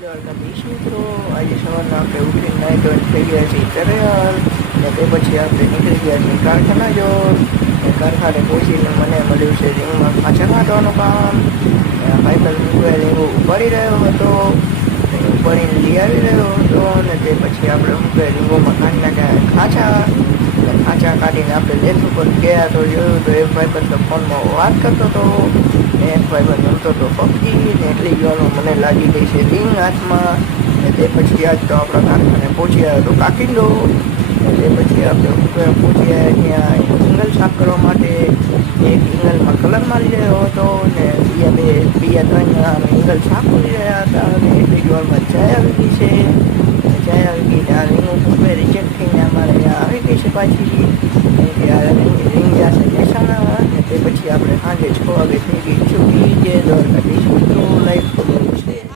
દ્વારકાધીશ મિત્રો, આજે સવારના આપણે ઉઠીને નાઈ ધોઈને થઈ ગયા છીએ તૈયાર ને તે પછી આપણે નીકળી ગયા છીએ કારખાના જો કારખાને પહોંચીને મને મળ્યું છે રીંગમાં ખાંચા કાઢવાનું કામ. ભાઈબંધ મૂકવા રીંગો ઉપાડી રહ્યો હતો, ઉપાડીને લઈ આવી રહ્યો હતો અને તે પછી આપણે મૂકવા રીંગોમાં કાઢી નાખ્યા ખાંચા કાઢીને આપણે લેથ ઉપર ગયા તો જોયું તો એક ભાઈબંધ તો ફોનમાં વાત કરતો હતો ને એક ભાઈબંધ રમતો હતો પબજી ને એટલી જોવાનું મને લાગી ગઈ છે રીંગ હાથમાં. ને તે પછી આજ તો આપણા કારખાને પહોંચ્યા તો કાકીલો ને તે પછી આપણે પહોંચ્યા ત્યાં ઇંગલ સાફ કરવા માટે. એક ઇંગલમાં કલર મારી રહ્યો હતો ને બીજા ત્રણ ઇંગલ સાફ કરી રહ્યા હતા અને એટલી જોરમાં ચાય આવી ગઈ છે. ચાય આવી ગઈ ત્યાં રીંગ રિજેક્ટ થઈને અમારે અહીંયા આવી ગઈ છે પાછી. રીંગ જશે મહેસાણા ને તે પછી આપણે સાંજે 6 વાગે થઈ ગઈ છુટ્ટી. જે દ્વારકાધીશ મિત્રો લાઈફ